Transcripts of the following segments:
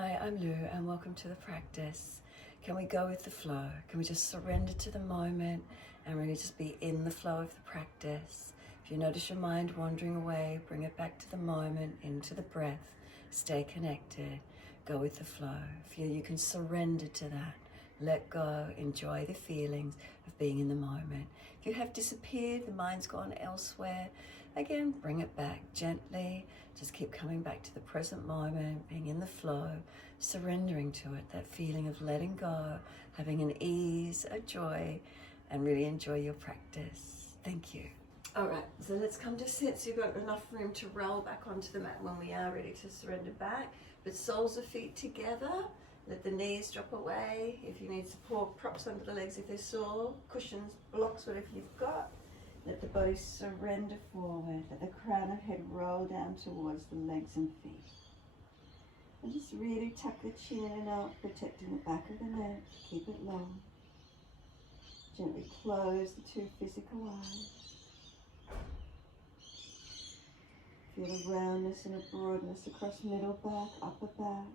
Hi, I'm Lou and welcome to the practice. Can we go with the flow? Can we just surrender to the moment and really just be in the flow of the practice? If you notice your mind wandering away, bring it back to the moment, into the breath. Stay connected. Go with the flow. Feel you can surrender to that. Let go. Enjoy the feelings of being in the moment. If you have disappeared, the mind's gone elsewhere, again, bring it back gently. Just keep coming back to the present moment, being in the flow, surrendering to it, that feeling of letting go, having an ease, a joy, and really enjoy your practice. Thank you. All right, so let's come to sit. So you've got enough room to roll back onto the mat when we are ready to surrender back. But soles of feet together. Let the knees drop away. If you need support, props under the legs if they're sore, cushions, blocks, whatever you've got. Let the body surrender forward. Let the crown of head roll down towards the legs and feet. And just really tuck the chin in and out, protecting the back of the neck. Keep it long. Gently close the two physical eyes. Feel a roundness and a broadness across middle back, upper back.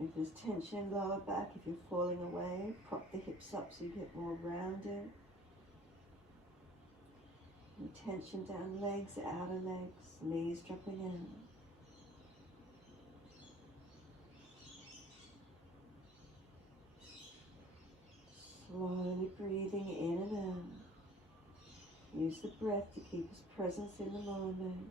If there's tension in lower back, if you're falling away, prop the hips up so you get more rounded. And tension down legs, outer legs, knees dropping in. Slowly breathing in and out. Use the breath to keep us present in the moment.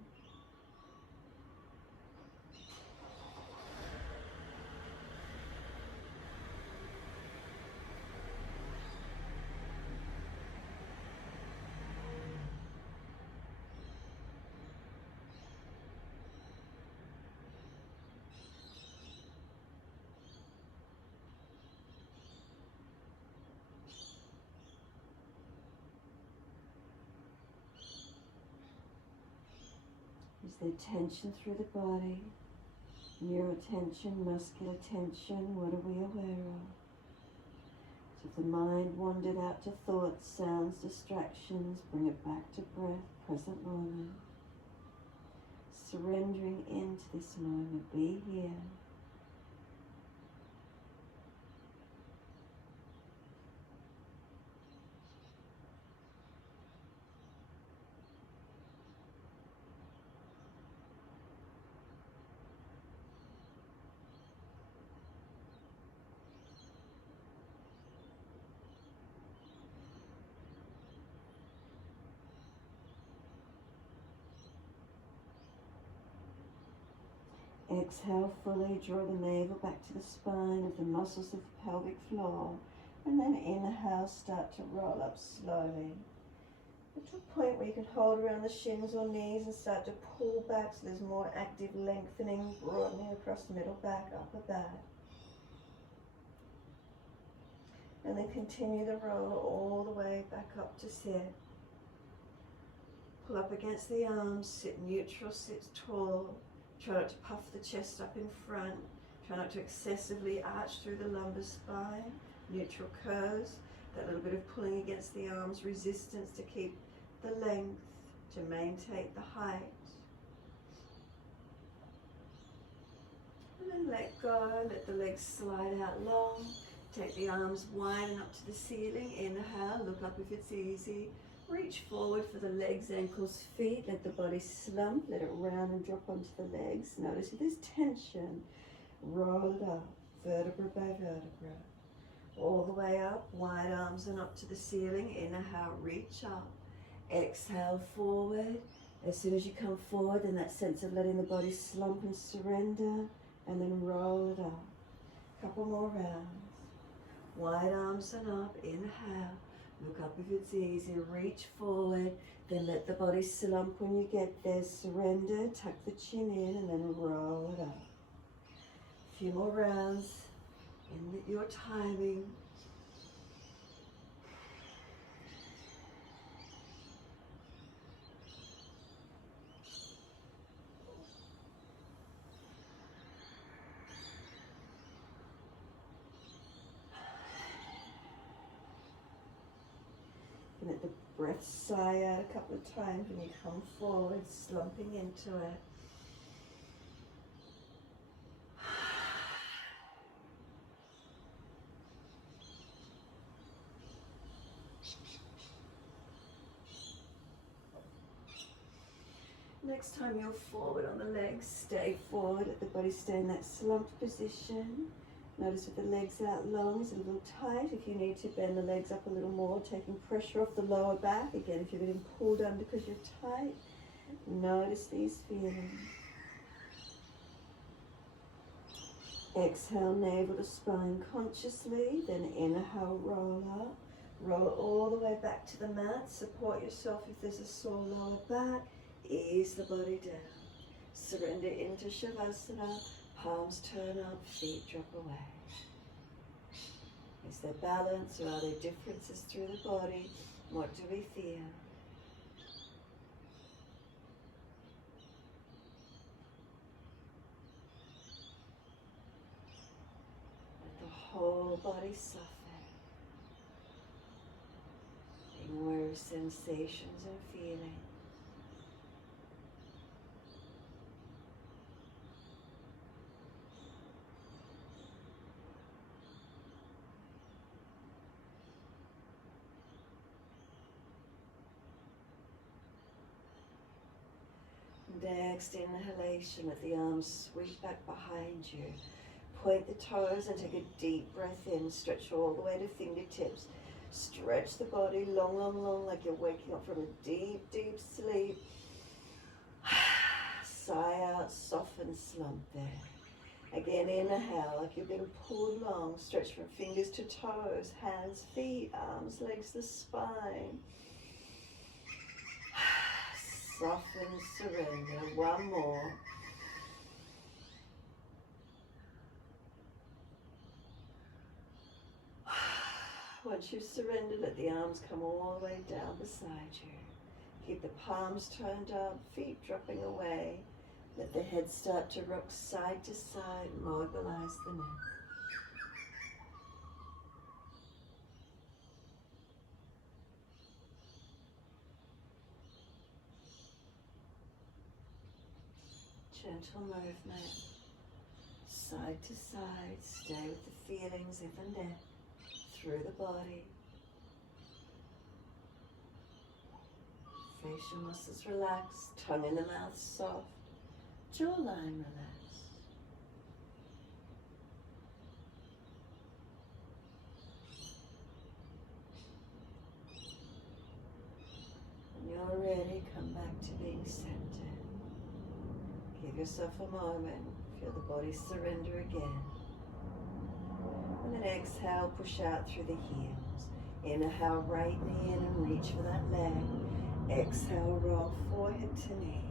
Is there tension through the body? Neural tension, muscular tension, what are we aware of? So if the mind wandered out to thoughts, sounds, distractions, bring it back to breath, present moment. Surrendering into this moment, be here. Exhale fully, draw the navel back to the spine of the muscles of the pelvic floor, and then inhale, start to roll up slowly. Get to a point where you can hold around the shins or knees and start to pull back so there's more active lengthening, broadening across the middle back, upper back. And then continue the roll all the way back up to sit. Pull up against the arms, sit neutral, sit tall. Try not to puff the chest up in front. Try not to excessively arch through the lumbar spine. Neutral curves. That little bit of pulling against the arms, resistance to keep the length, to maintain the height. And then let go, let the legs slide out long. Take the arms wide and up to the ceiling. Inhale, look up if it's easy. Reach forward for the legs, ankles, feet. Let the body slump. Let it round and drop onto the legs. Notice if there's tension, roll it up, vertebra by vertebra. All the way up, wide arms and up to the ceiling. Inhale, reach up. Exhale, forward. As soon as you come forward, then that sense of letting the body slump and surrender, and then roll it up. Couple more rounds. Wide arms and up. Inhale. Look up if it's easy, reach forward, then let the body slump when you get there, surrender, tuck the chin in and then roll it up. A few more rounds in your timing. Let the breath sigh out a couple of times when you come forward, slumping into it. Next time you're forward on the legs, stay forward, let the body stay in that slumped position. Notice if the legs out long is a little tight. If you need to bend the legs up a little more, taking pressure off the lower back. Again, if you're getting pulled under because you're tight, notice these feelings. Exhale, navel to spine consciously, then inhale, roll up. Roll all the way back to the mat. Support yourself if there's a sore lower back. Ease the body down. Surrender into Shavasana. Palms turn up, feet drop away. Is there balance or are there differences through the body? What do we feel? Let the whole body soften. Being aware of sensations and feelings. Next inhalation, let the arms sweep back behind you. Point the toes and take a deep breath in. Stretch all the way to fingertips. Stretch the body long, long, long, like you're waking up from a deep, deep sleep. Sigh out, soften, slump there. Again, inhale, like you're being pulled long. Stretch from fingers to toes, hands, feet, arms, legs, the spine. Soften, surrender. One more. Once you've surrendered, let the arms come all the way down beside you. Keep the palms turned up, feet dropping away. Let the head start to rock side to side. Mobilize the neck. Gentle movement, side to side. Stay with the feelings in the neck, through the body. Facial muscles relaxed, tongue in the mouth soft, jawline relaxed. When you're ready, come back to being centered. Give yourself a moment, feel the body surrender again. And then exhale, push out through the heels. Inhale, right knee in and reach for that leg. Exhale, roll forehead to knee.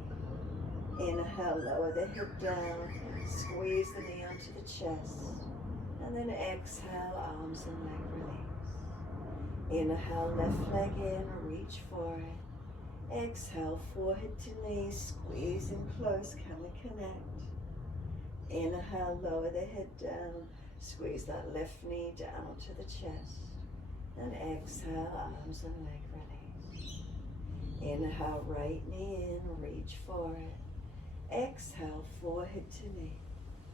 Inhale, lower the head down, squeeze the knee onto the chest. And then exhale, arms and leg release. Inhale, left leg in, reach for it. Exhale, forehead to knee, squeeze in close, can we connect? Inhale, lower the head down, squeeze that left knee down onto the chest. And exhale, arms and leg release. Inhale, right knee in, reach for it. Exhale, forehead to knee,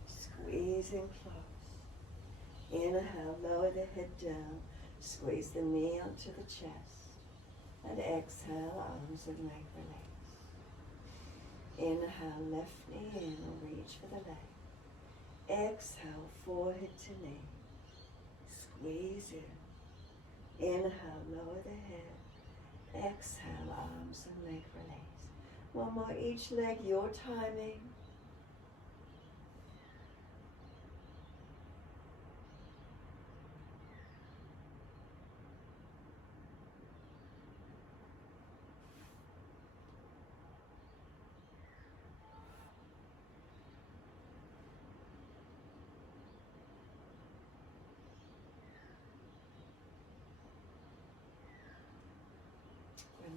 squeeze in close. Inhale, lower the head down, squeeze the knee onto the chest. And exhale, arms and leg release. Inhale, left knee in, reach for the leg. Exhale, forehead to knee. Squeeze in. Inhale, lower the head. Exhale, arms and leg release. One more, each leg, your timing.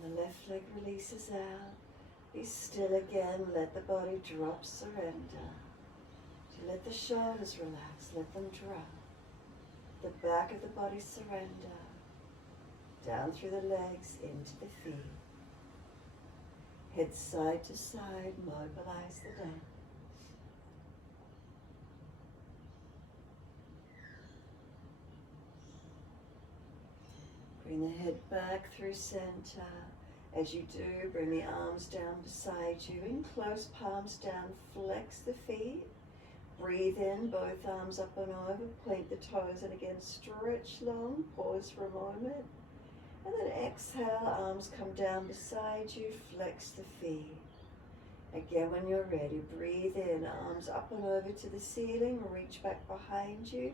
When the left leg releases out, be still again, let the body drop, surrender. So let the shoulders relax, let them drop. The back of the body surrender. Down through the legs, into the feet. Head side to side, mobilize the neck. Bring the head back through center. As you do, bring the arms down beside you, in close palms down, flex the feet. Breathe in, both arms up and over, point the toes, and again stretch long, pause for a moment. And then exhale, arms come down beside you, flex the feet. Again, when you're ready, breathe in, arms up and over to the ceiling, reach back behind you,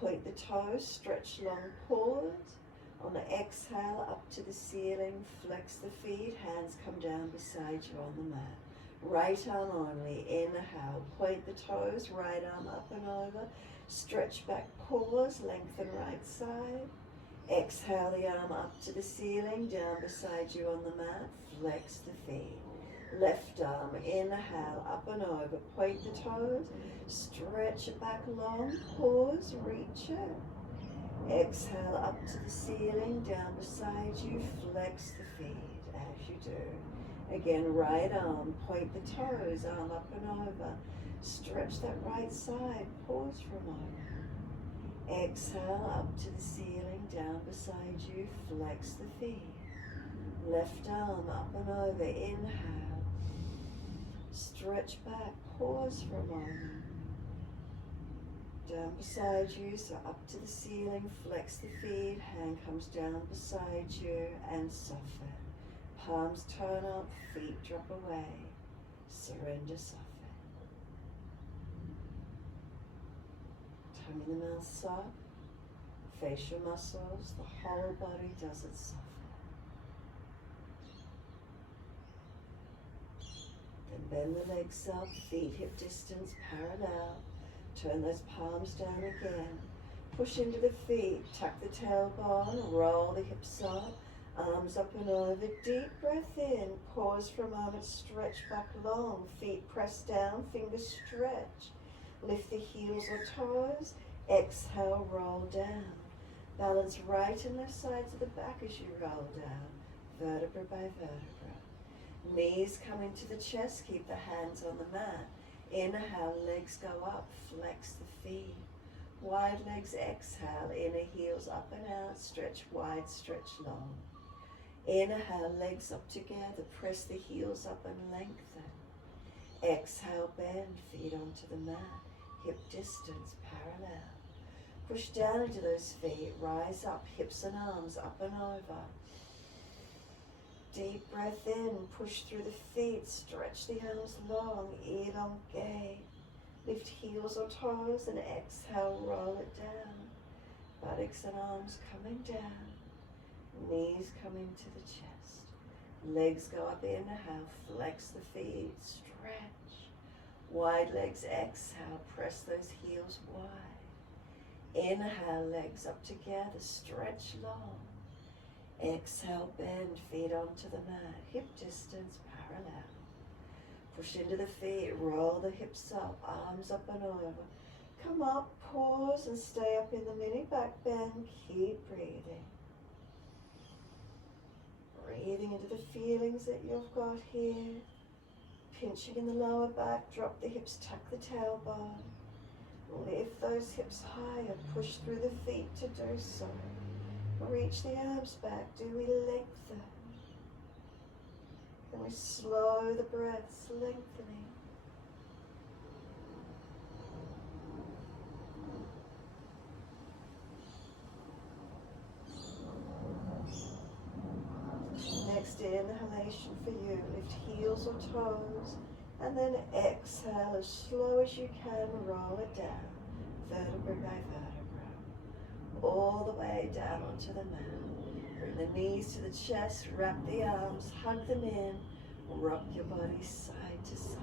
point the toes, stretch long, pause. On the exhale, up to the ceiling, flex the feet, hands come down beside you on the mat. Right arm only, inhale, point the toes, right arm up and over, stretch back, pause, lengthen right side. Exhale the arm up to the ceiling, down beside you on the mat, flex the feet. Left arm, inhale, up and over, point the toes, stretch it back long, pause, reach it. Exhale up to the ceiling, down beside you, flex the feet as you do. Again, right arm, point the toes, arm up and over, stretch that right side, pause for a moment. Exhale up to the ceiling, down beside you, flex the feet. Left arm up and over, inhale, stretch back, pause for a moment. Down beside you, so up to the ceiling, flex the feet, hand comes down beside you and soften. Palms turn up, feet drop away, surrender, soften. Tongue in the mouth soft, facial muscles, the whole body does it soften. Then bend the legs up, feet hip distance parallel. Turn those palms down again. Push into the feet, tuck the tailbone, roll the hips up, arms up and over. Deep breath in, pause for a moment, stretch back long. Feet press down, fingers stretch. Lift the heels or toes, exhale, roll down. Balance right and left sides of the back as you roll down, vertebra by vertebra. Knees come into the chest, keep the hands on the mat. Inhale, legs go up, flex the feet. Wide legs, exhale, inner heels up and out, stretch wide, stretch long. Inhale, legs up together, press the heels up and lengthen. Exhale, bend, feet onto the mat, hip distance parallel. Push down into those feet, rise up, hips and arms up and over. Deep breath in, push through the feet, stretch the arms long, elongate. Lift heels or toes and exhale, roll it down. Buttocks and arms coming down. Knees coming to the chest. Legs go up, inhale, flex the feet, stretch. Wide legs, exhale, press those heels wide. Inhale, legs up together, stretch long. Exhale, bend, feet onto the mat, hip distance parallel. Push into the feet, roll the hips up, arms up and over. Come up, pause and stay up in the mini back bend, keep breathing. Breathing into the feelings that you've got here. Pinching in the lower back, drop the hips, tuck the tailbone. Lift those hips higher, push through the feet to do so. Reach the arms back, do we lengthen? Can we slow the breaths, lengthening? Next inhalation for you, lift heels or toes, and then exhale as slow as you can, roll it down, vertebra by vertebra. All the way down onto the mat. Bring the knees to the chest, wrap the arms, hug them in, rock your body side to side.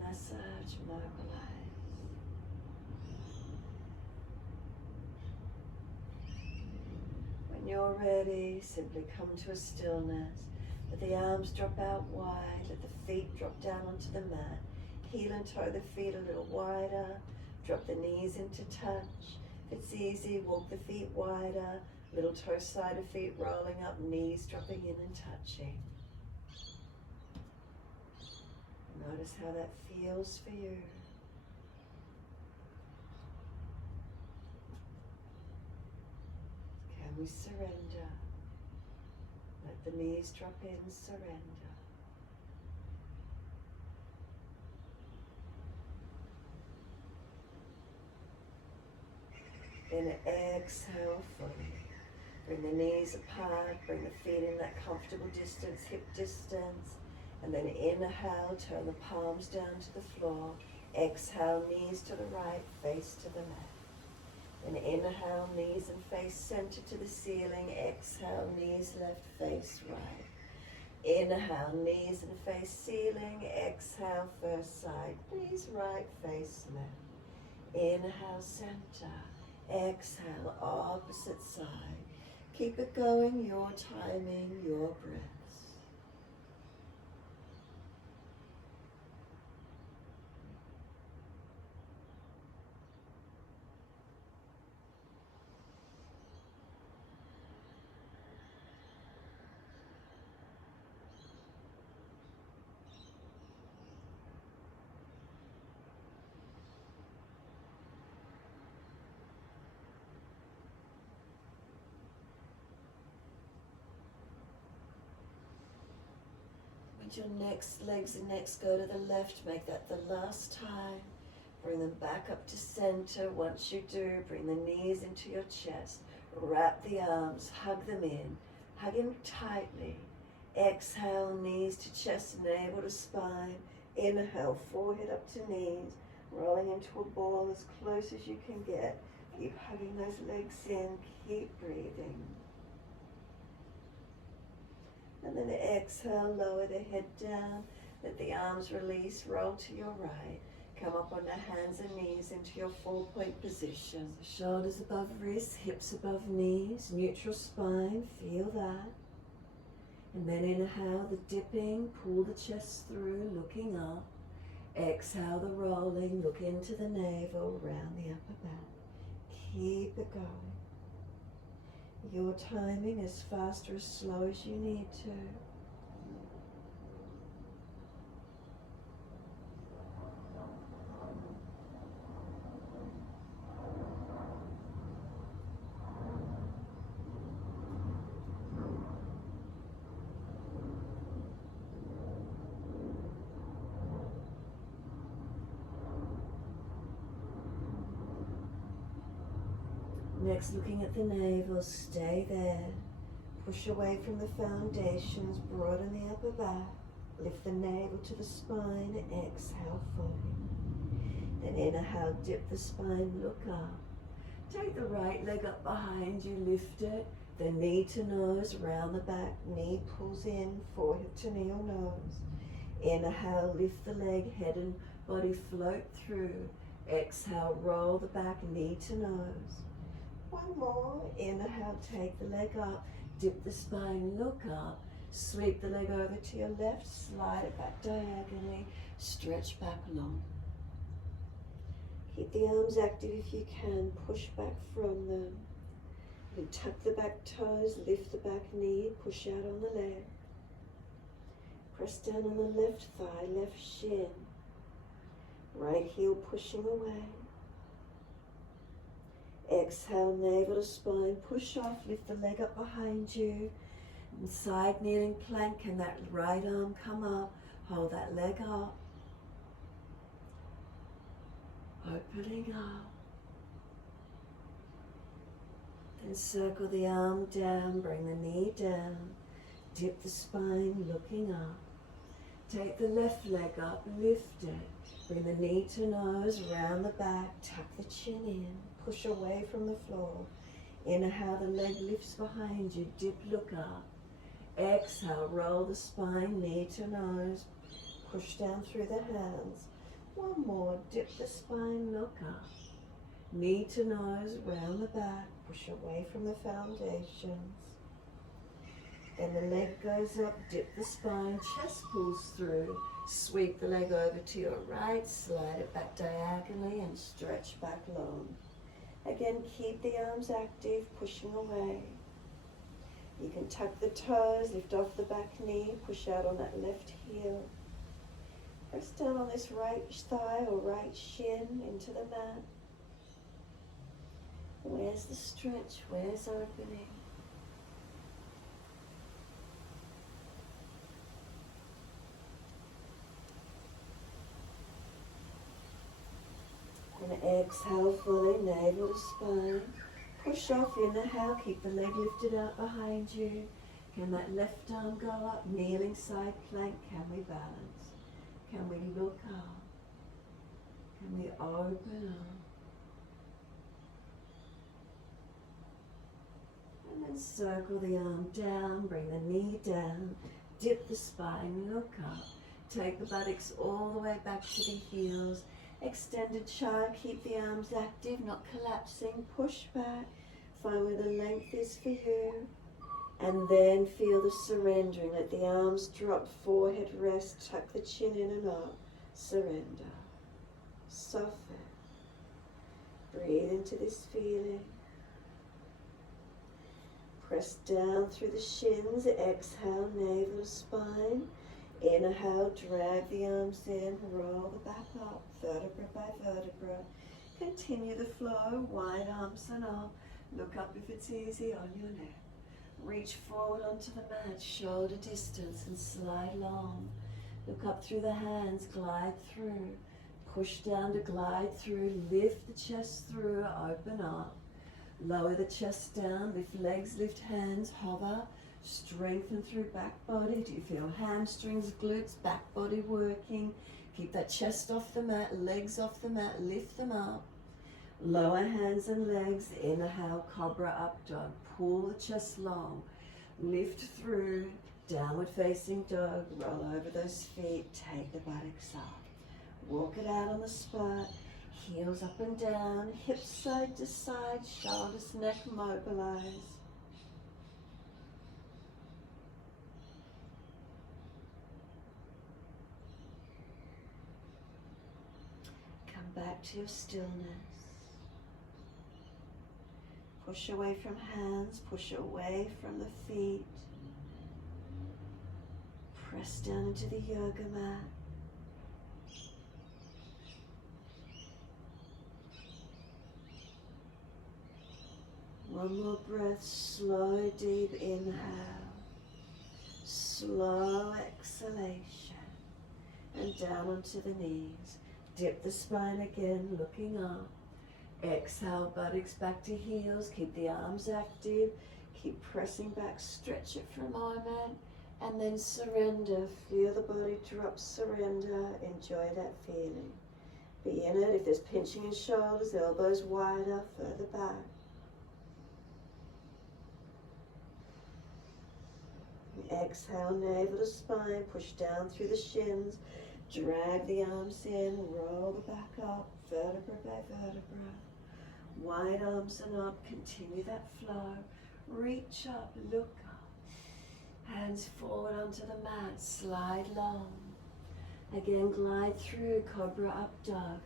Massage, mobilize. When you're ready, simply come to a stillness. Let the arms drop out wide, let the feet drop down onto the mat. Heel and toe the feet a little wider. Drop the knees into touch. If it's easy, walk the feet wider. Little toe side of feet rolling up, knees dropping in and touching. Notice how that feels for you. we surrender. Let the knees drop in, surrender. Then exhale fully. Bring the knees apart, bring the feet in that comfortable distance, hip distance. And then inhale, turn the palms down to the floor. Exhale, knees to the right, face to the left. Then inhale, knees and face center to the ceiling. Exhale, knees left, face right. Inhale, knees and face ceiling. Exhale, first side, knees right, face left. Inhale, center. Exhale, opposite side. Keep it going, your timing, your breaths. Your next legs and next go to the left. Make that the last time. Bring them back up to center. Once you do, bring the knees into your chest. Wrap the arms, hug them in. Hug them tightly. Exhale, knees to chest, navel to spine. Inhale, forehead up to knees. Rolling into a ball as close as you can get. Keep hugging those legs in. Keep breathing. And then exhale, lower the head down, let the arms release, roll to your right. Come up on the hands and knees into your 4-point position. Shoulders above wrists, hips above knees, neutral spine, feel that. And then inhale the dipping, pull the chest through, looking up. Exhale the rolling, look into the navel, round the upper back. Keep it going. Your timing as fast or as slow as you need to. Next, looking at the navel, stay there. Push away from the foundations, broaden the upper back. Lift the navel to the spine, exhale fully. Then inhale, dip the spine, look up. Take the right leg up behind you, lift it. Then knee to nose, round the back, knee pulls in, forehead to knee or nose. Inhale, lift the leg, head and body float through. Exhale, roll the back, knee to nose. One more. Inhale, take the leg up, dip the spine, look up, sweep the leg over to your left, slide it back diagonally, stretch back long. Keep the arms active if you can, push back from them. Then tuck the back toes, lift the back knee, push out on the leg. Press down on the left thigh, left shin. Right heel pushing away. Exhale, navel to spine, push off, lift the leg up behind you. And side kneeling plank, and that right arm come up, hold that leg up. Opening up. Then circle the arm down, bring the knee down, dip the spine, looking up. Take the left leg up, lift it. Bring the knee to nose, round the back, tuck the chin in, push away from the floor. Inhale, the leg lifts behind you, dip, look up. Exhale, roll the spine, knee to nose, push down through the hands. One more, dip the spine, look up. Knee to nose, round the back, push away from the foundations. Then the leg goes up, dip the spine, chest pulls through. Sweep the leg over to your right, slide it back diagonally and stretch back long. Again, keep the arms active, pushing away. You can tuck the toes, lift off the back knee, push out on that left heel. Press down on this right thigh or right shin into the mat. Where's the stretch? Where's opening? Exhale fully, navel to spine. Push off, inhale, keep the leg lifted out behind you. Can that left arm go up? Kneeling side plank, can we balance? Can we look up? Can we open up? And then circle the arm down, bring the knee down, dip the spine, look up. Take the buttocks all the way back to the heels. Extended child, keep the arms active, not collapsing. Push back, find where the length is for you. And then feel the surrendering. Let the arms drop, forehead rest, tuck the chin in and up. Surrender. Soften. Breathe into this feeling. Press down through the shins. Exhale, navel to spine. Inhale, drag the arms in, roll the back up, vertebra by vertebra. Continue the flow, wide arms and up. Look up if it's easy on your neck. Reach forward onto the mat, shoulder distance, and slide long. Look up through the hands, glide through. Push down to glide through, lift the chest through, open up. Lower the chest down, lift legs, lift hands, hover. Strengthen through back body. Do you feel hamstrings, glutes, back body working? Keep that chest off the mat, legs off the mat, lift them up. Lower hands and legs, inhale, cobra up dog. Pull the chest long, lift through, downward facing dog. Roll over those feet, take the buttocks up. Walk it out on the spot, heels up and down, hips side to side, shoulders, neck mobilize. Back to your stillness. Push away from hands, push away from the feet. Press down into the yoga mat. One more breath, slow, deep inhale. Slow exhalation. And down onto the knees. Dip the spine again, looking up. Exhale, buttocks back to heels. Keep the arms active. Keep pressing back, stretch it for a moment. And then surrender. Feel the body drop, surrender. Enjoy that feeling. Be in it. If there's pinching in shoulders, elbows wider, further back. Exhale, navel to spine. Push down through the shins. Drag the arms in, roll the back up, vertebra by vertebra. Wide arms and up, continue that flow. Reach up, look up. Hands forward onto the mat, slide long. Again, glide through, cobra up dog.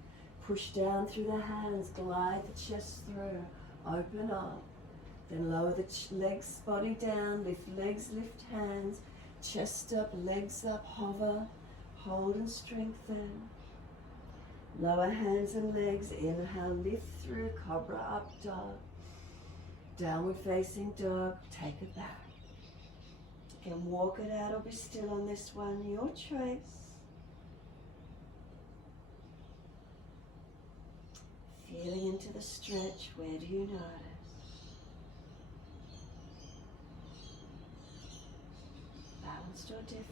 Push down through the hands, glide the chest through, open up. Then lower the legs, body down, lift legs, lift hands, chest up, legs up, hover. Hold and strengthen. Lower hands and legs. Inhale, lift through, cobra up dog. Downward facing dog. Take it back. You can walk it out or be still on this one. Your choice. Feeling into the stretch. Where do you notice? Balanced or different?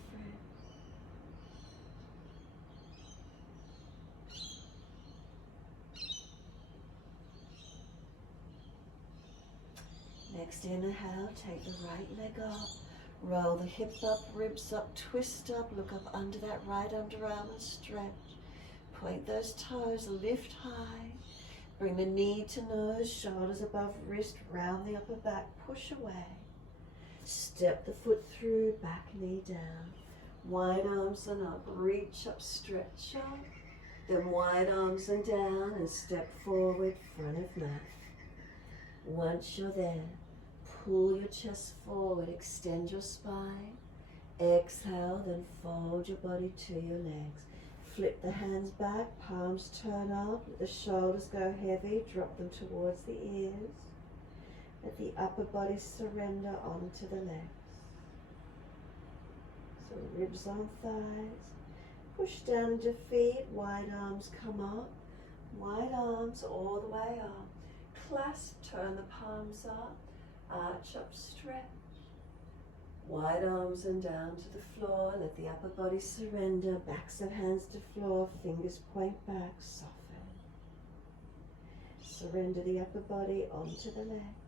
Next inhale, take the right leg up, roll the hip up, ribs up, twist up, look up under that right underarm and stretch. Point those toes, lift high, bring the knee to nose, shoulders above wrist, round the upper back, push away. Step the foot through, back knee down, wide arms and up, reach up, stretch up, then wide arms and down and step forward, front of mat. Once you're there, pull your chest forward, extend your spine. Exhale, then fold your body to your legs. Flip the hands back, palms turn up, let the shoulders go heavy, drop them towards the ears. Let the upper body surrender onto the legs. So ribs on thighs. Push down into feet, wide arms come up. Wide arms all the way up. Clasp, turn the palms up. Arch up, stretch. Wide arms and down to the floor. Let the upper body surrender. Backs of hands to floor. Fingers point back. Soften. Surrender the upper body onto the legs.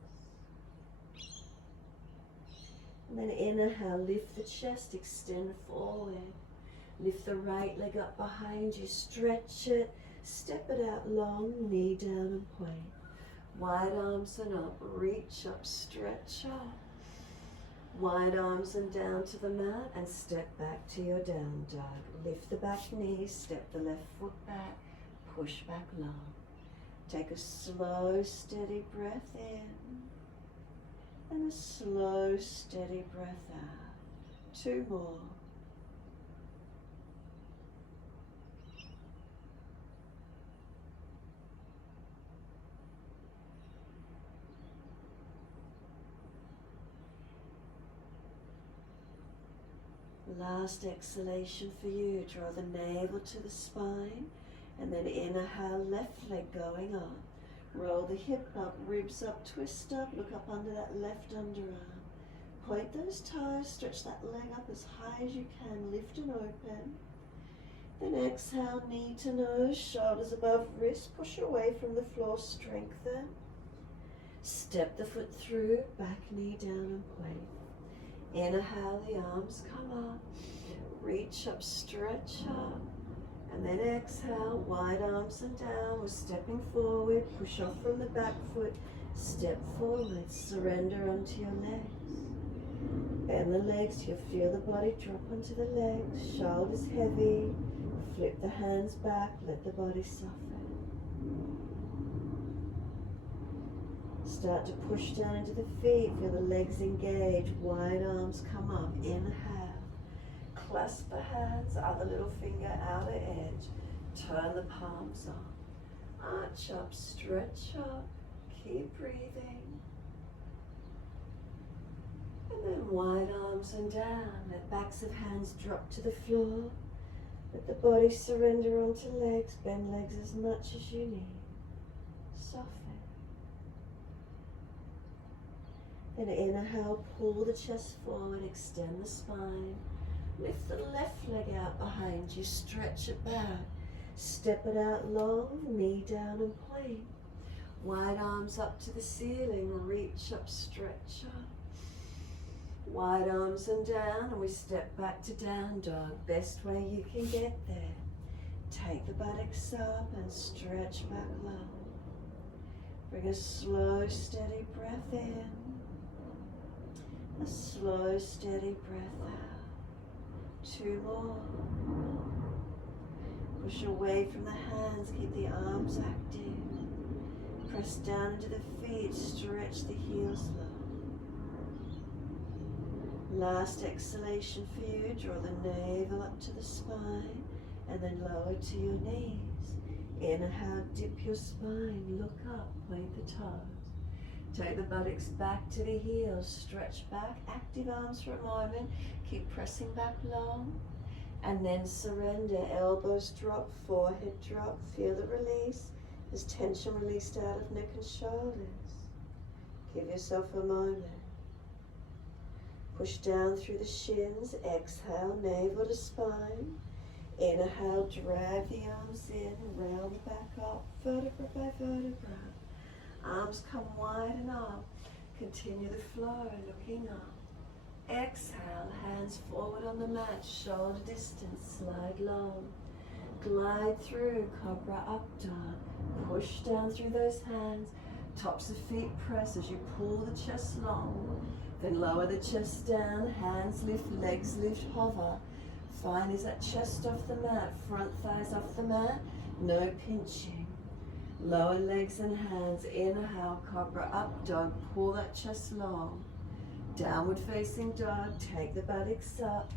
And then inhale, lift the chest, extend forward. Lift the right leg up behind you, stretch it, step it out long, knee down and point. Wide arms and up, reach up, stretch up. Wide arms and down to the mat and step back to your down dog. Lift the back knee, step the left foot back, push back long. Take a slow, steady breath in and a slow, steady breath out. 2 more. Last exhalation for you. Draw the navel to the spine and then inhale, left leg going up. Roll the hip up, ribs up, twist up, look up under that left underarm. Point those toes, stretch that leg up as high as you can, lift and open. Then exhale, knee to nose, shoulders above wrist, push away from the floor, strengthen. Step the foot through, back knee down and point. Inhale, the arms come up, reach up, stretch up, and then exhale, wide arms and down. We're stepping forward, push off from the back foot, step forward, surrender onto your legs. Bend the legs, you'll feel the body drop onto the legs, shoulders heavy, flip the hands back, let the body soften. Start to push down into the feet, feel the legs engage, wide arms come up, inhale. Clasp the hands, other little finger outer edge, turn the palms up. Arch up, stretch up, keep breathing. And then wide arms and down, let backs of hands drop to the floor. Let the body surrender onto legs, bend legs as much as you need. Soften. Then inhale, pull the chest forward, extend the spine. Lift the left leg out behind you, stretch it back. Step it out long, knee down and point. Wide arms up to the ceiling, reach up, stretch up. Wide arms and down, and we step back to down dog. Best way you can get there. Take the buttocks up and stretch back low. Bring a slow, steady breath in. A slow, steady breath out. 2 more. Push away from the hands, keep the arms active. Press down into the feet, stretch the heels low. Last exhalation for you, draw the navel up to the spine and then lower to your knees. Inhale, dip your spine, look up, point the toes. Take the buttocks back to the heels, stretch back, active arms for a moment, keep pressing back long, and then surrender. Elbows drop, forehead drop, feel the release. There's tension released out of neck and shoulders. Give yourself a moment. Push down through the shins, exhale, navel to spine. Inhale, drag the arms in, round the back up, vertebra by vertebra. Arms come wide and up. Continue the flow, looking up. Exhale, hands forward on the mat, shoulder distance, slide low. Glide through, cobra up dog. Push down through those hands. Tops of feet press as you pull the chest long. Then lower the chest down, hands lift, legs lift, hover. Fine is that chest off the mat, front thighs off the mat, no pinching. Lower legs and hands, inhale, cobra up dog, pull that chest long. Downward facing dog, take the buttocks up,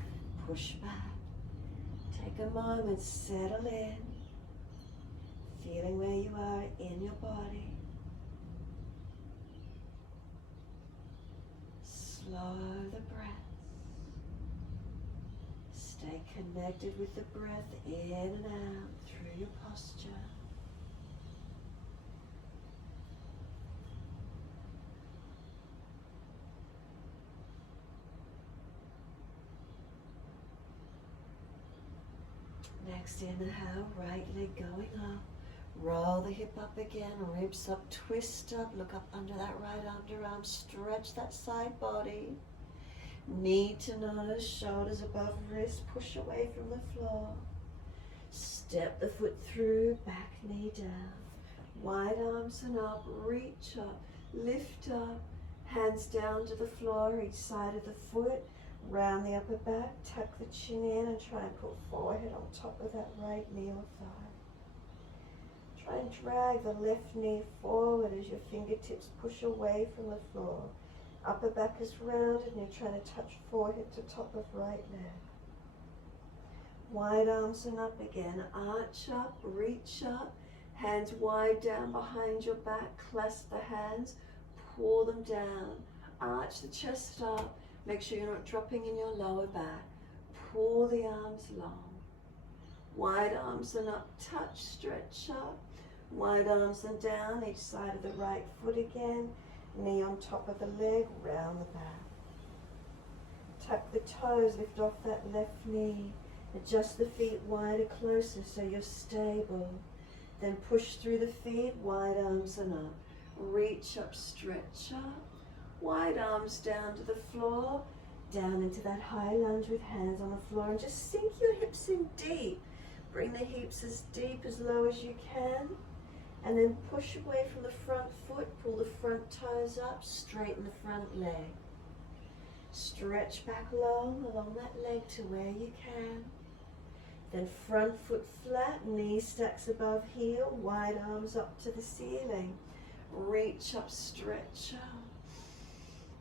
push back. Take a moment, settle in, feeling where you are in your body. Slow the breath. Stay connected with the breath in and out through your posture. Next inhale, right leg going up. Roll the hip up again, ribs up, twist up, look up under that right underarm, stretch that side body. Knee to nose, shoulders above wrist, push away from the floor. Step the foot through, back knee down. Wide arms and up, reach up, lift up, hands down to the floor, each side of the foot. Round the upper back, tuck the chin in and try and put forehead on top of that right knee or thigh. Try and drag the left knee forward as your fingertips push away from the floor. Upper back is rounded and you're trying to touch forehead to top of right leg. Wide arms and up again. Arch up, reach up. Hands wide down behind your back. Clasp the hands. Pull them down. Arch the chest up. Make sure you're not dropping in your lower back. Pull the arms long. Wide arms and up. Touch, stretch up. Wide arms and down, each side of the right foot again. Knee on top of the leg, round the back. Tuck the toes, lift off that left knee. Adjust the feet wider, closer so you're stable. Then push through the feet, wide arms and up. Reach up, stretch up. Wide arms down to the floor. Down into that high lunge with hands on the floor. And just sink your hips in deep. Bring the hips as deep, as low as you can. And then push away from the front foot, pull the front toes up, straighten the front leg. Stretch back long along that leg to where you can. Then front foot flat, knee stacks above heel, wide arms up to the ceiling. Reach up, stretch up.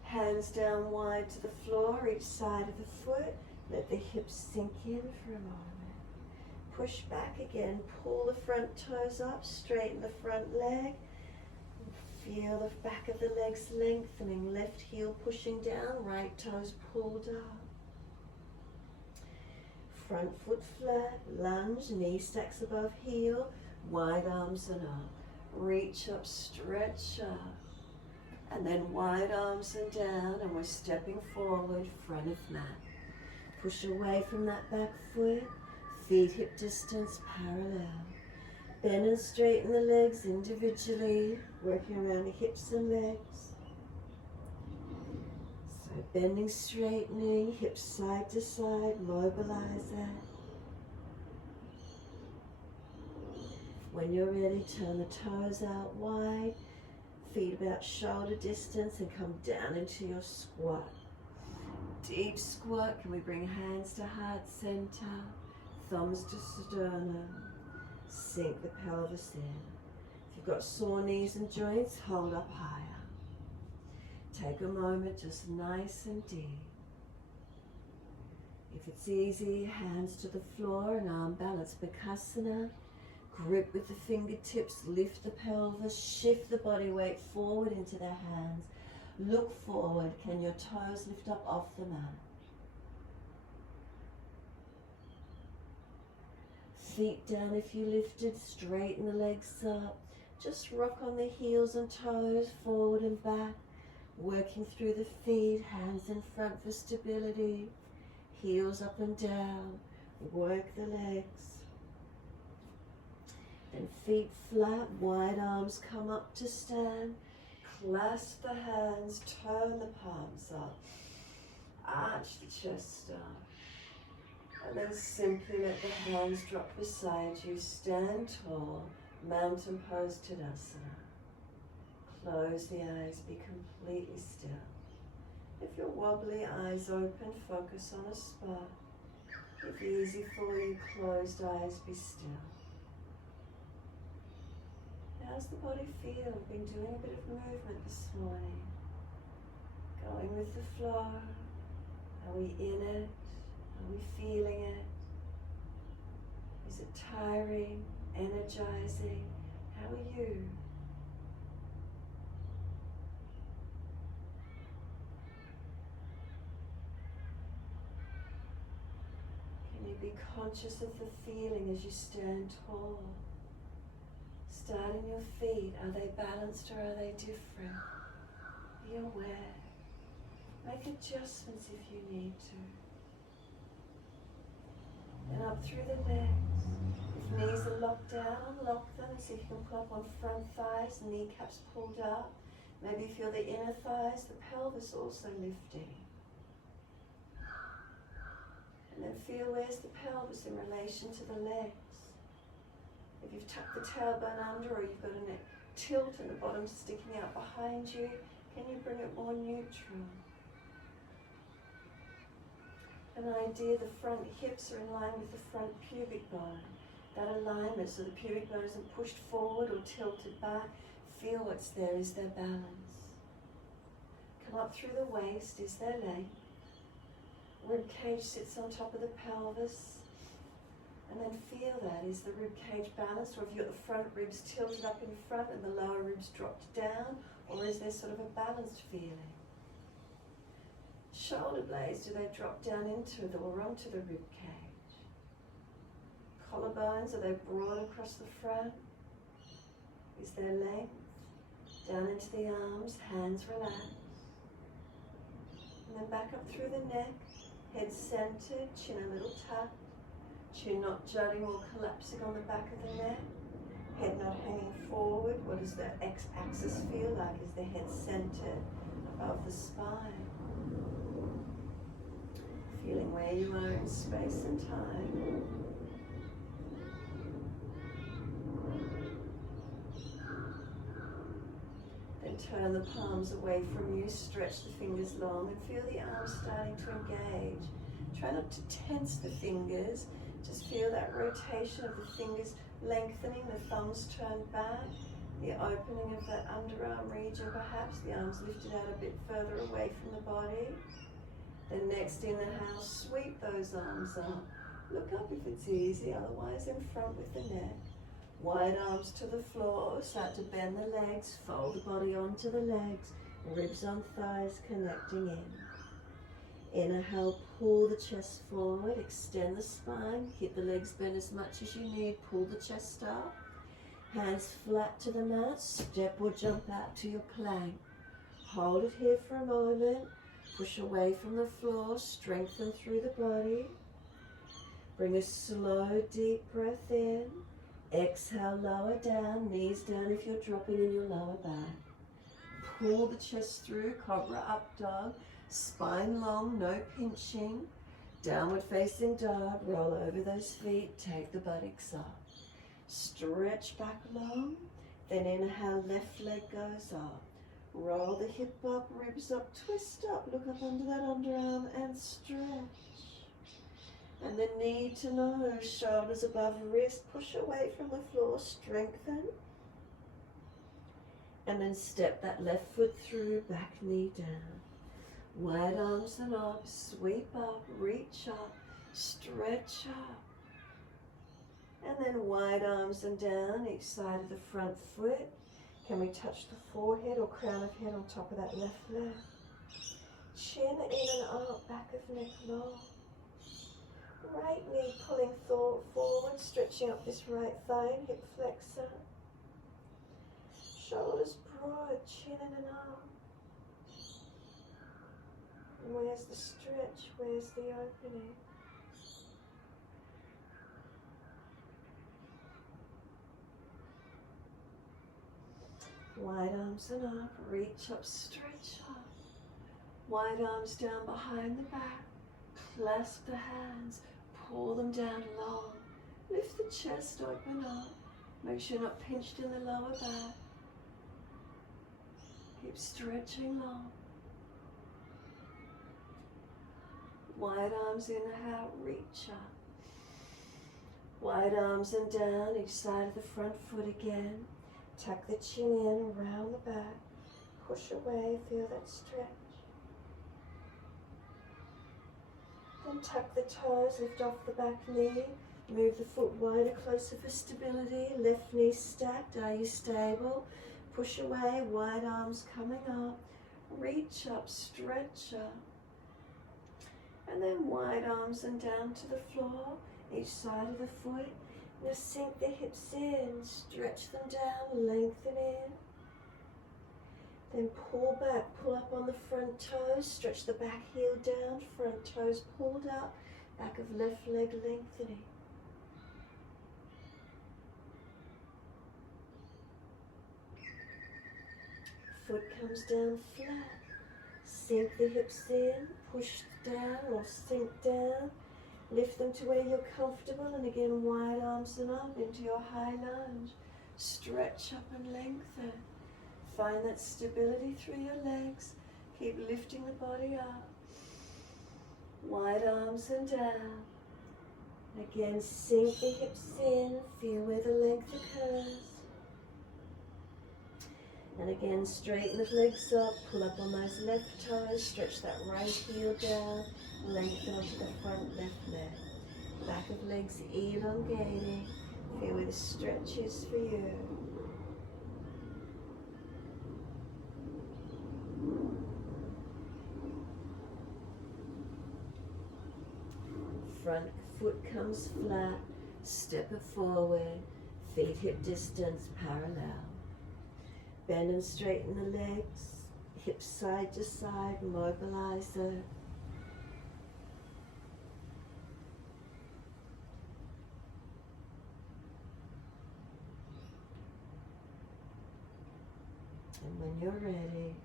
Hands down wide to the floor, each side of the foot. Let the hips sink in for a moment. Push back again, pull the front toes up, straighten the front leg. Feel the back of the legs lengthening, left heel pushing down, right toes pulled up. Front foot flat, lunge, knee stacks above heel, wide arms and up. Reach up, stretch up. And then wide arms and down, and we're stepping forward, front of mat. Push away from that back foot. Feet hip distance parallel. Bend and straighten the legs individually, working around the hips and legs. So bending, straightening, hips side to side, mobilize that. When you're ready, turn the toes out wide, feet about shoulder distance, and come down into your squat. Deep squat. Can we bring hands to heart center? Thumbs to sternum, sink the pelvis in. If you've got sore knees and joints, hold up higher. Take a moment, just nice and deep. If it's easy, hands to the floor and arm balance, Bakasana. Grip with the fingertips, lift the pelvis, shift the body weight forward into the hands. Look forward, can your toes lift up off the mat? Feet down if you lifted, straighten the legs up. Just rock on the heels and toes, forward and back. Working through the feet, hands in front for stability. Heels up and down, work the legs. Then feet flat, wide arms come up to stand. Clasp the hands, turn the palms up. Arch the chest up. And then simply let the hands drop beside you. Stand tall, mountain pose Tadasana. Close the eyes, be completely still. If you're wobbly, eyes open, focus on a spot. If easy for you, closed eyes, be still. How's the body feel? We've been doing a bit of movement this morning. Going with the flow. Are we in it? Are we feeling it? Is it tiring, energizing? How are you? Can you be conscious of the feeling as you stand tall? Start in your feet. Are they balanced or are they different? Be aware. Make adjustments if you need to. Then up through the legs. If knees are locked down, unlock them and see if you can pull up on front thighs, kneecaps pulled up. Maybe feel the inner thighs, the pelvis also lifting. And then feel where's the pelvis in relation to the legs. If you've tucked the tailbone under or you've got a neck tilt and the bottom's sticking out behind you, can you bring it more neutral? An idea the front hips are in line with the front pubic bone. That alignment, so the pubic bone isn't pushed forward or tilted back. Feel what's there, is there balance? Come up through the waist, is there length? Rib cage sits on top of the pelvis. And then feel that, is the rib cage balanced, or have you got the front ribs tilted up in front and the lower ribs dropped down, or is there sort of a balanced feeling? Shoulder blades, do they drop down into the, or onto the rib cage? Collarbones, are they broad across the front? Is there length? Down into the arms, hands relaxed. And then back up through the neck, head centered, chin a little tucked, chin not jutting or collapsing on the back of the neck, head not hanging forward. What does that x-axis feel like? Is the head centered above the spine? Feeling where you are in space and time. Then turn the palms away from you, stretch the fingers long and feel the arms starting to engage. Try not to tense the fingers, just feel that rotation of the fingers lengthening, the thumbs turned back, the opening of that underarm region perhaps, the arms lifted out a bit further away from the body. Then next inhale, sweep those arms up. Look up if it's easy, otherwise in front with the neck. Wide arms to the floor, start to bend the legs, fold the body onto the legs, ribs on thighs connecting in. Inhale, pull the chest forward, extend the spine, keep the legs bent as much as you need, pull the chest up. Hands flat to the mat, step or jump out to your plank. Hold it here for a moment, push away from the floor, strengthen through the body. Bring a slow, deep breath in. Exhale, lower down, knees down if you're dropping in your lower back. Pull the chest through, cobra up dog, spine long, no pinching. Downward facing dog, roll over those feet, take the buttocks up. Stretch back long, then inhale, left leg goes up. Roll the hip up, ribs up, twist up, look up under that underarm and stretch. And then knee to nose, shoulders above wrist, push away from the floor, strengthen. And then step that left foot through, back knee down. Wide arms and up, sweep up, reach up, stretch up. And then wide arms and down each side of the front foot. Can we touch the forehead or crown of head on top of that left leg? Chin in and up, back of neck long. Right knee pulling forward, stretching up this right thigh and hip flexor. Shoulders broad, chin in and up. And where's the stretch? Where's the opening? Wide arms and up, reach up, stretch up. Wide arms down behind the back. Clasp the hands, pull them down long. Lift the chest, open up. Make sure you're not pinched in the lower back. Keep stretching long. Wide arms, inhale, reach up. Wide arms and down each side of the front foot again. Tuck the chin in, around the back. Push away, feel that stretch. Then tuck the toes, lift off the back knee. Move the foot wider, closer for stability. Left knee stacked, are you stable? Push away, wide arms coming up. Reach up, stretch up. And then wide arms and down to the floor, each side of the foot. Now sink the hips in, stretch them down, lengthen in. Then pull back, pull up on the front toes, stretch the back heel down, front toes pulled up, Back of left leg lengthening. Foot comes down flat. Sink the hips in, push down or sink down. Lift them to where you're comfortable, and again wide arms and up into your high lunge. Stretch up and lengthen. Find that stability through your legs. Keep lifting the body up. Wide arms and down. Again, sink the hips in. Feel where the length occurs. And again, straighten the legs up. Pull up on those left toes. Stretch that right heel down. Lengthen onto the front left leg. Back of legs elongating. Feel where the stretch is for you. Front foot comes flat, step it forward, feet hip distance parallel. Bend and straighten the legs, hips side to side, mobilize it. And when you're ready,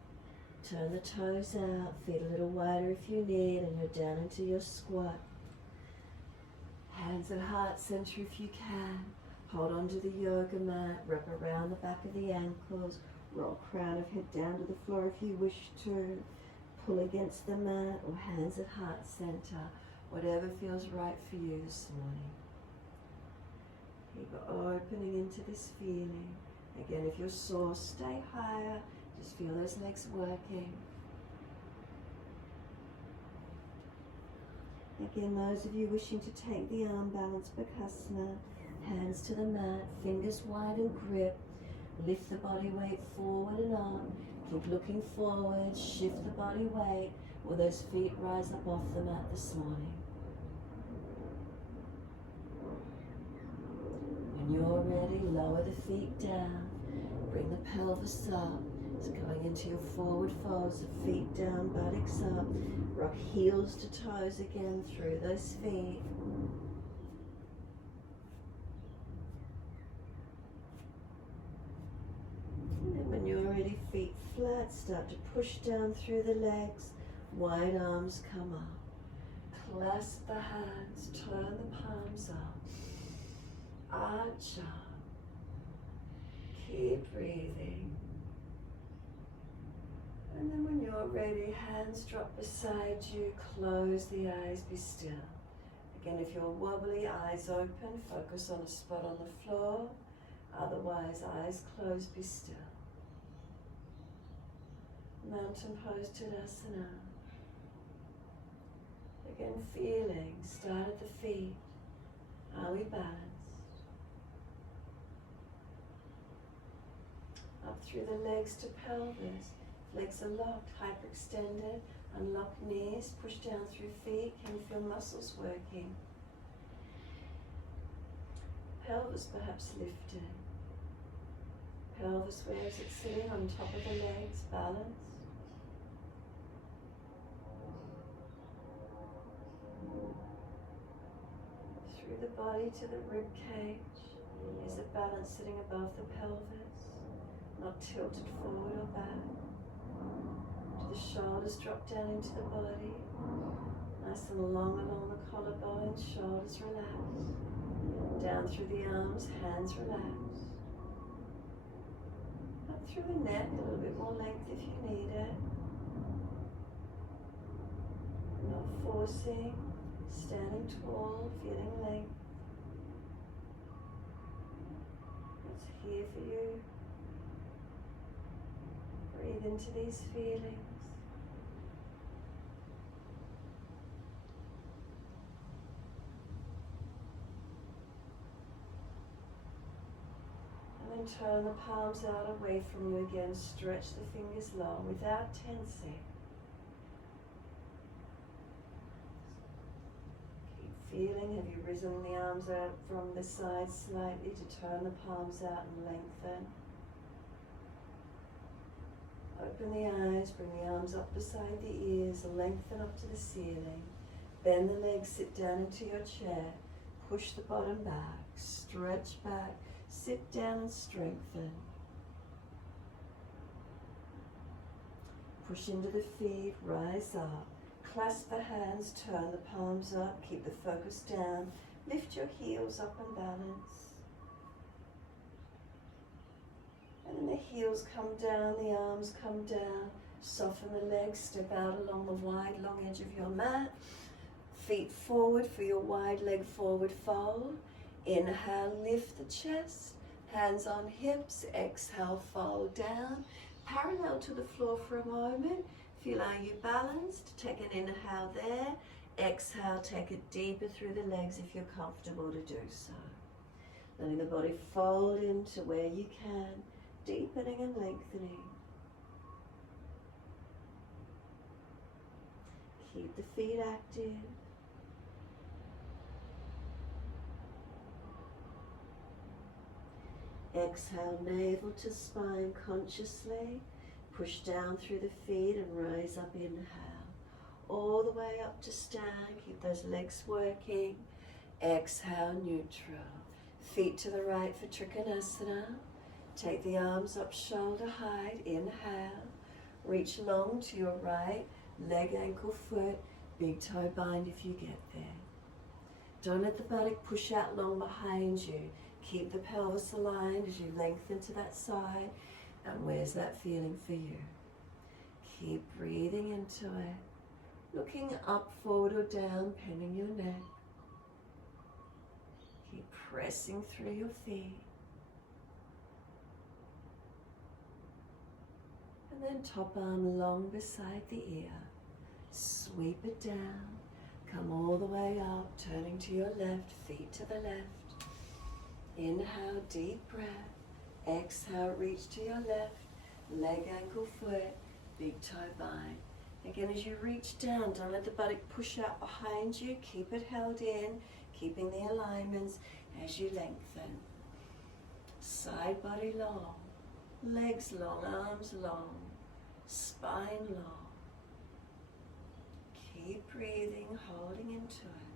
turn the toes out, feet a little wider if you need, and you're down into your squat. Hands at heart center if you can. Hold onto the yoga mat, wrap around the back of the ankles, roll crown of head down to the floor if you wish to. Pull against the mat or hands at heart center, whatever feels right for you this morning. Keep opening into this feeling. Again, if you're sore, stay higher. Just feel those legs working. Again, those of you wishing to take the arm balance Bakasana, hands to the mat, fingers wide and grip. Lift the body weight forward and up. Keep looking forward, shift the body weight. Will those feet rise up off the mat this morning? When you're ready, lower the feet down. Bring the pelvis up. It's going into your forward folds, the feet down, buttocks up. Rock heels to toes again through those feet. And then when you're ready, feet flat, start to push down through the legs. Wide arms come up. Clasp the hands, turn the palms up. Arch up. Keep breathing. And then when you're ready, hands drop beside you, close the eyes, be still. Again, if you're wobbly, eyes open, focus on a spot on the floor. Otherwise, eyes closed, be still. Mountain pose Tadasana. Again, feeling, start at the feet. Are we balanced? Up through the legs to pelvis. Legs are locked, hyperextended, unlock knees, push down through feet. Can you feel muscles working? Pelvis perhaps lifted. Pelvis, where is it sitting? On top of the legs, balanced. Through the body to the rib cage. Is it balanced sitting above the pelvis? Not tilted forward or back. The shoulders drop down into the body, nice and long along the collarbone, shoulders relax, down through the arms, hands relax, up through the neck, a little bit more length if you need it, not forcing, standing tall, feeling length, it's here for you. Breathe into these feelings. And then turn the palms out away from you again. Stretch the fingers long without tensing. Keep feeling. Have you risen the arms out from the side slightly to turn the palms out and lengthen? Open the eyes, bring the arms up beside the ears, lengthen up to the ceiling. Bend the legs, sit down into your chair. Push the bottom back, stretch back, sit down and strengthen. Push into the feet, rise up. Clasp the hands, turn the palms up, keep the focus down. Lift your heels up and balance. And then the heels come down, the arms come down. Soften the legs, step out along the wide, long edge of your mat. Feet forward for your wide leg forward fold. Inhale, lift the chest. Hands on hips. Exhale, fold down. Parallel to the floor for a moment. Feel are you balanced? Take an inhale there. Exhale, take it deeper through the legs if you're comfortable to do so. Letting the body fold into where you can. Deepening and lengthening. Keep the feet active. Exhale, navel to spine consciously. Push down through the feet and rise up, inhale. All the way up to stand, keep those legs working. Exhale, neutral. Feet to the right for Trikonasana. Take the arms up shoulder height, inhale. Reach long to your right, leg, ankle, foot, big toe bind if you get there. Don't let the buttock push out long behind you. Keep the pelvis aligned as you lengthen to that side. And where's that feeling for you? Keep breathing into it. Looking up, forward or down, bending your neck. Keep pressing through your feet. And then top arm long beside the ear. Sweep it down. Come all the way up, turning to your left, feet to the left. Inhale, deep breath. Exhale, reach to your left, leg, ankle, foot, big toe bind. Again, as you reach down, don't let the buttock push out behind you. Keep it held in, keeping the alignments as you lengthen. Side body long, legs long, arms long, spine long. Keep breathing, holding into it.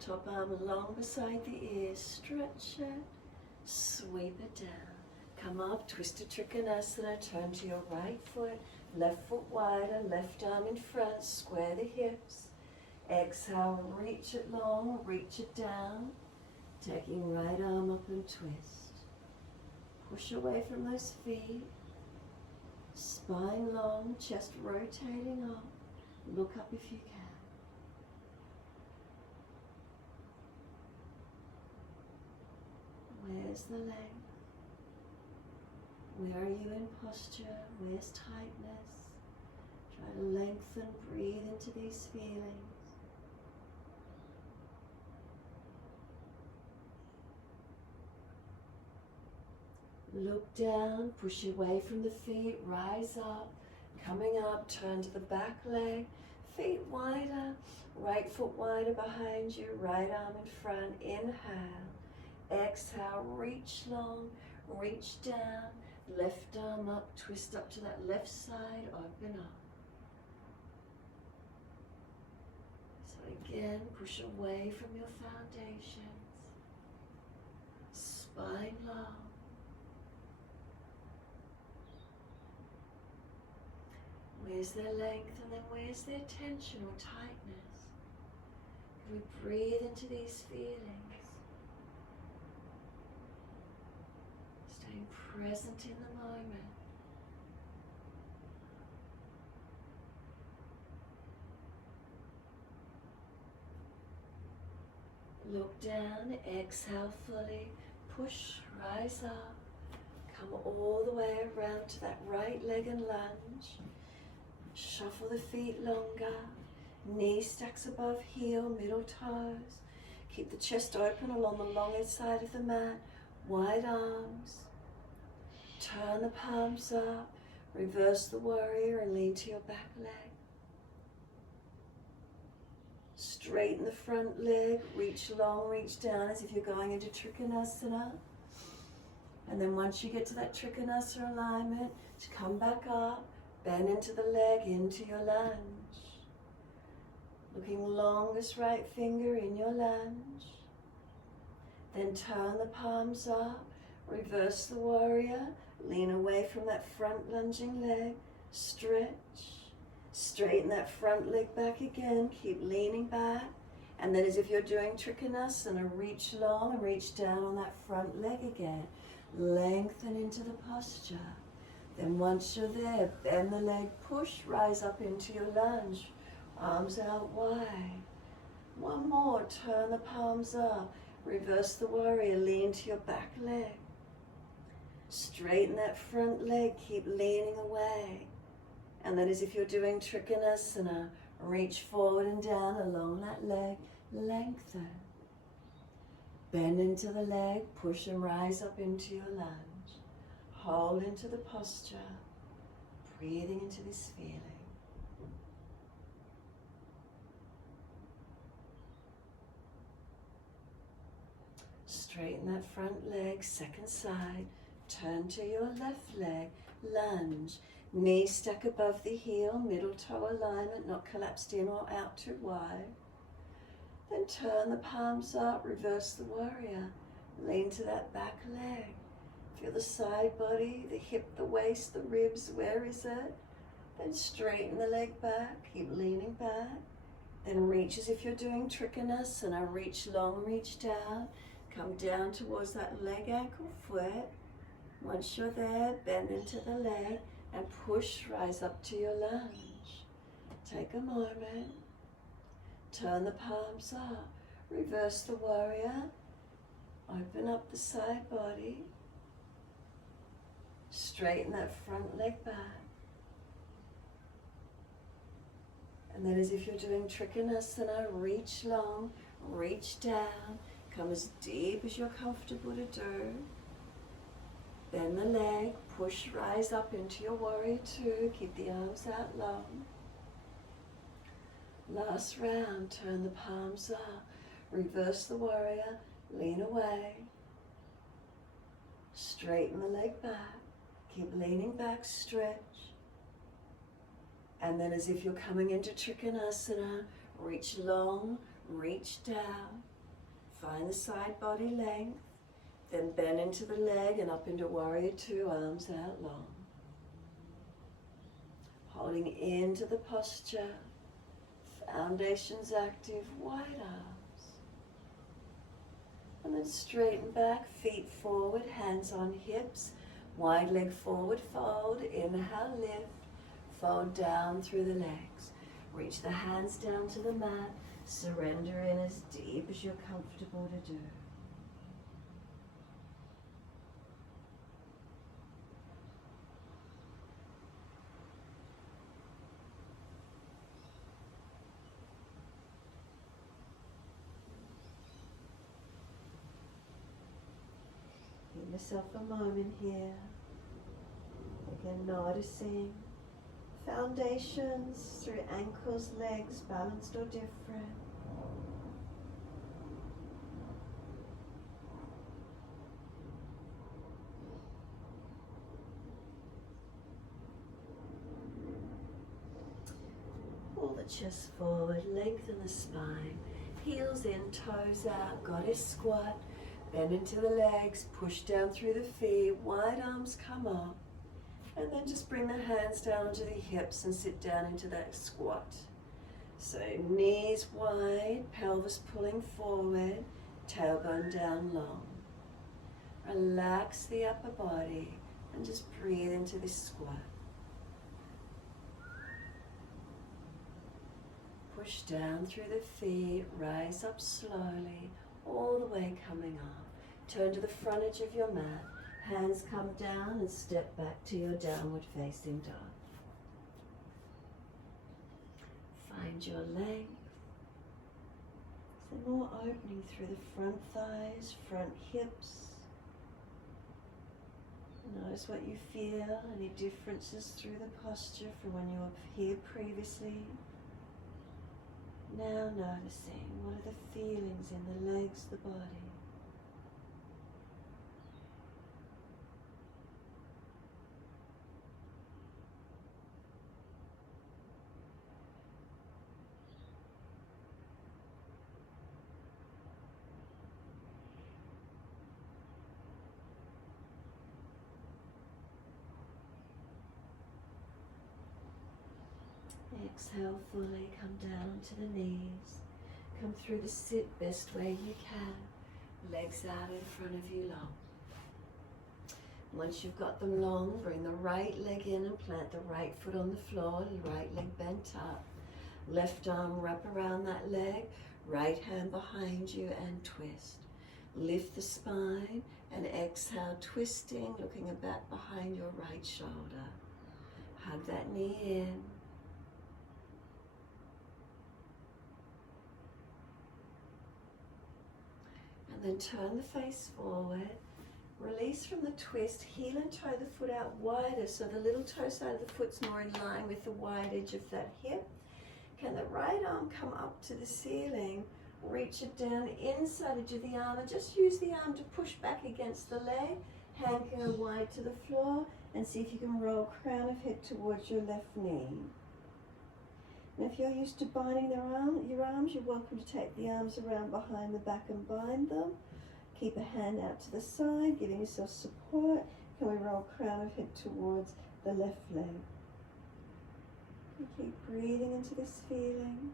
Top arm long beside the ears, stretch it, sweep it down. Come up, twisted Trikonasana, turn to your right foot, left foot wider, left arm in front, square the hips. Exhale, reach it long, reach it down, taking right arm up and twist. Push away from those feet, spine long, chest rotating up, look up if you can. Where's the length? Where are you in posture? Where's tightness? Try to lengthen, breathe into these feelings. Look down, push away from the feet, rise up. Coming up, turn to the back leg, feet wider, right foot wider behind you, right arm in front, inhale. Exhale, reach long, reach down, left arm up, twist up to that left side, open up. So again, push away from your foundations, spine long. Where's their length and then where's their tension or tightness? Can we breathe into these feelings? Staying present in the moment. Look down, exhale fully, push, rise up, come all the way around to that right leg and lunge. Shuffle the feet longer, knee stacks above heel, middle toes. Keep the chest open along the longest side of the mat, wide arms. Turn the palms up, reverse the warrior and lean to your back leg. Straighten the front leg, reach long, reach down as if you're going into Trikonasana. And then once you get to that Trikonasana alignment, to come back up, bend into the leg, into your lunge. Looking longest right finger in your lunge. Then turn the palms up, reverse the warrior, lean away from that front lunging leg, stretch, straighten that front leg back again, keep leaning back. And then as if you're doing Trikonasana, reach long and reach down on that front leg again. Lengthen into the posture. Then once you're there, bend the leg, push, rise up into your lunge. Arms out wide. One more, turn the palms up. Reverse the warrior, lean to your back leg. Straighten that front leg, keep leaning away. And then as if you're doing Trikonasana, reach forward and down along that leg, lengthen. Bend into the leg, push and rise up into your lunge. Hold into the posture, breathing into this feeling. Straighten that front leg, second side. Turn to your left leg, lunge. Knee stack above the heel, middle toe alignment, not collapsed in or out too wide. Then turn the palms up, reverse the warrior. Lean to that back leg. Feel the side body, the hip, the waist, the ribs, where is it? Then straighten the leg back, keep leaning back. Then reach as if you're doing Trikonasana, reach long, reach down. Come down towards that leg, ankle, foot. Once you're there, bend into the leg and push, rise up to your lunge. Take a moment. Turn the palms up. Reverse the warrior. Open up the side body. Straighten that front leg back. And then as if you're doing Trikonasana, reach long, reach down. Come as deep as you're comfortable to do. Bend the leg, push, rise up into your warrior two. Keep the arms out long. Last round, turn the palms up. Reverse the warrior, lean away. Straighten the leg back. Keep leaning back, stretch. And then as if you're coming into Trikonasana, reach long, reach down. Find the side body length, then bend into the leg and up into warrior two, arms out long. Holding into the posture, foundations active, wide arms. And then straighten back, feet forward, hands on hips, wide leg forward, fold, inhale, lift, fold down through the legs. Reach the hands down to the mat. Surrender in as deep as you're comfortable to do. Give yourself a moment here. Again, noticing foundations through ankles, legs, balanced or different. Pull the chest forward, lengthen the spine, heels in, toes out, goddess squat, bend into the legs, push down through the feet, wide arms come up. And then just bring the hands down to the hips and sit down into that squat. So knees wide, pelvis pulling forward, tailbone down long. Relax the upper body and just breathe into this squat. Push down through the feet, rise up slowly, all the way coming up. Turn to the front edge of your mat. Hands come down and step back to your downward facing dog. Find your length. Some more opening through the front thighs, front hips. Notice what you feel, any differences through the posture from when you were here previously. Now noticing what are the feelings in the legs, the body. Exhale fully, come down onto the knees. Come through the sit best way you can. Legs out in front of you long. Once you've got them long, bring the right leg in and plant the right foot on the floor, right leg bent up. Left arm wrap around that leg, right hand behind you and twist. Lift the spine and exhale, twisting, looking back behind your right shoulder. Hug that knee in. And then turn the face forward. Release from the twist, heel and toe the foot out wider so the little toe side of the foot's more in line with the wide edge of that hip. Can the right arm come up to the ceiling? Reach it down inside edge of the arm and just use the arm to push back against the leg. Hand can go wide to the floor and see if you can roll crown of head towards your left knee. And if you're used to binding your arms, you're welcome to take the arms around behind the back and bind them. Keep a hand out to the side, giving yourself support. Can we roll crown of head towards the left leg? And keep breathing into this feeling.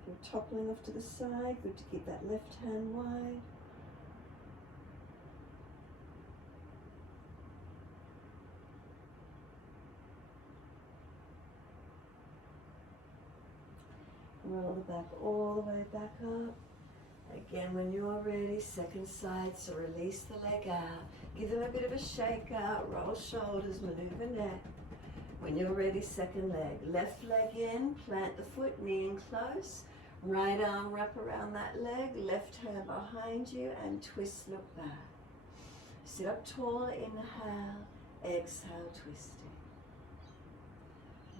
If you're toppling off to the side, good to keep that left hand wide. Roll the back all the way back up. Again, when you're ready, second side, so release the leg out. Give them a bit of a shake out, roll shoulders, maneuver neck. When you're ready, second leg. Left leg in, plant the foot, knee in close. Right arm wrap around that leg, left hand behind you, and twist, look back. Sit up tall, inhale, exhale, twisting.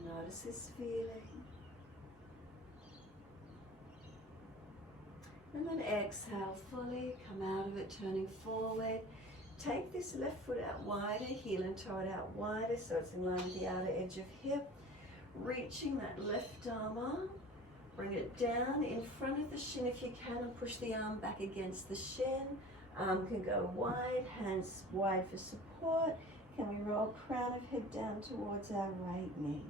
Notice this feeling. And then exhale fully, come out of it, turning forward. Take this left foot out wider, heel and toe it out wider so it's in line with the outer edge of hip. Reaching that left arm up, bring it down in front of the shin if you can and push the arm back against the shin. Arm can go wide, hands wide for support. Can we roll crown of head down towards our right knee?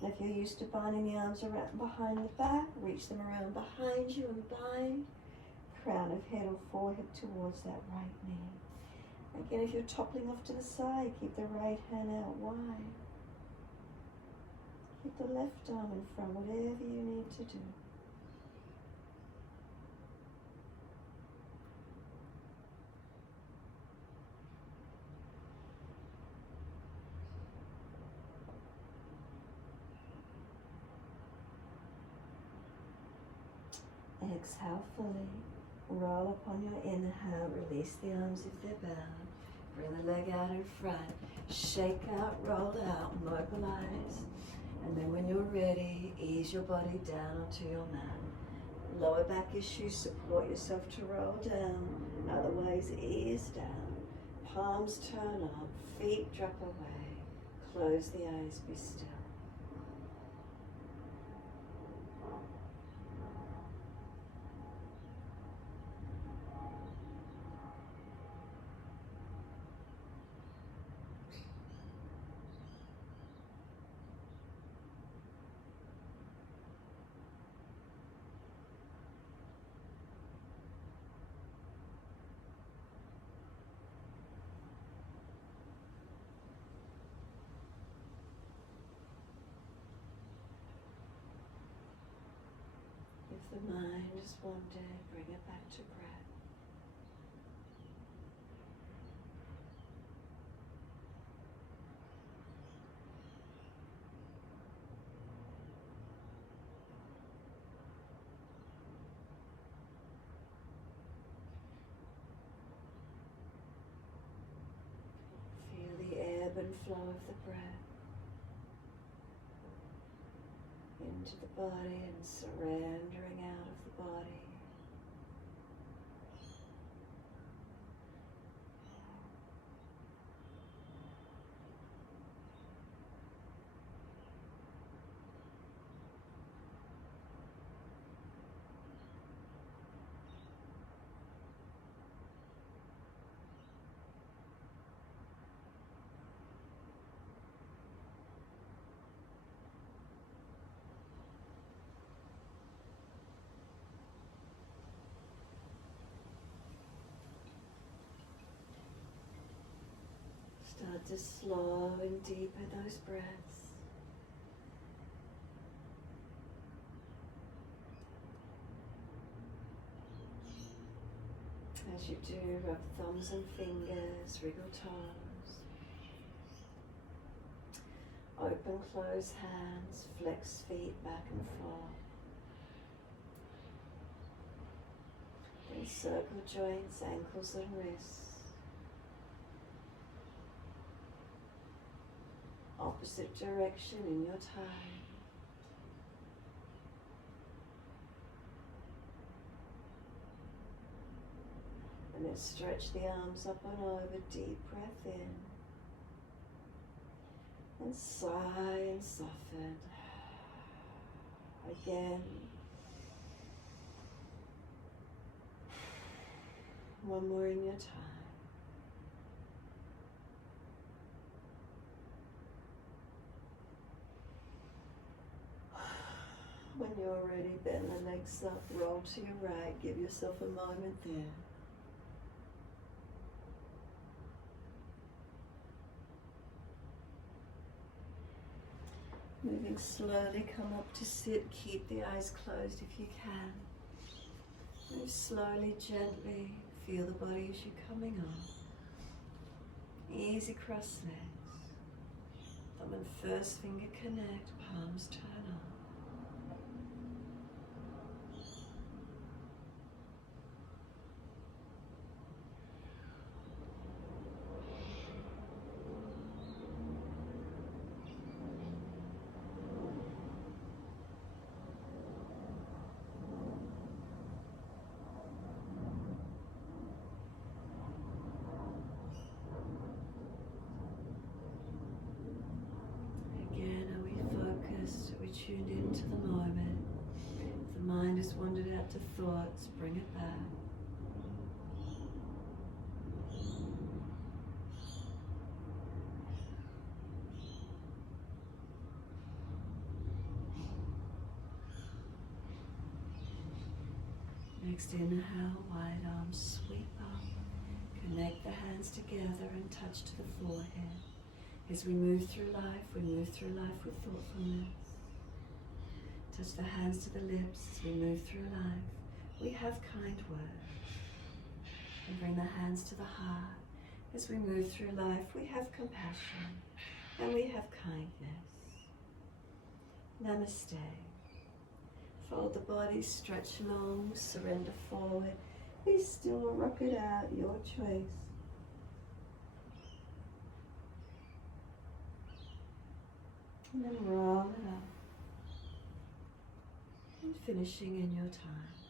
And if you're used to binding the arms around behind the back, reach them around behind you and bind. Crown of head or forehead towards that right knee. Again, if you're toppling off to the side, keep the right hand out wide. Keep the left arm in front, whatever you need to do. Exhale fully. Roll upon your inhale. Release the arms if they're bound. Bring the leg out in front. Shake out, roll out, mobilize. And then when you're ready, ease your body down onto your mat. Lower back issues, support yourself to roll down. Otherwise, ease down. Palms turn up, feet drop away. Close the eyes, be still. If the mind is wandered, bring it back to breath. Feel the ebb and flow of the breath into the body and surrendering out of the body. to slow and deepen those breaths. As you do, rub thumbs and fingers, wriggle toes. Open, close hands, flex feet back and forth. Then circle joints, ankles and wrists. Opposite direction in your time. And then stretch the arms up and over, deep breath in. And sigh and soften. Again. One more in your time. When you're ready, bend the legs up, roll to your right, give yourself a moment there. Moving slowly, come up to sit, keep the eyes closed if you can. Move slowly, gently, feel the body as you're coming up. Easy cross legs. Thumb and first finger connect, palms turn up. Tuned into the moment. If the mind has wandered out to thoughts, bring it back. Next inhale, wide arms sweep up. Connect the hands together and touch to the forehead. As we move through life with thoughtfulness. Touch the hands to the lips as we move through life. We have kind words. And bring the hands to the heart. As we move through life, we have compassion and we have kindness. Namaste. Fold the body, stretch long, surrender forward. Be still or rock it out, your choice. And then roll it up. And finishing in your time.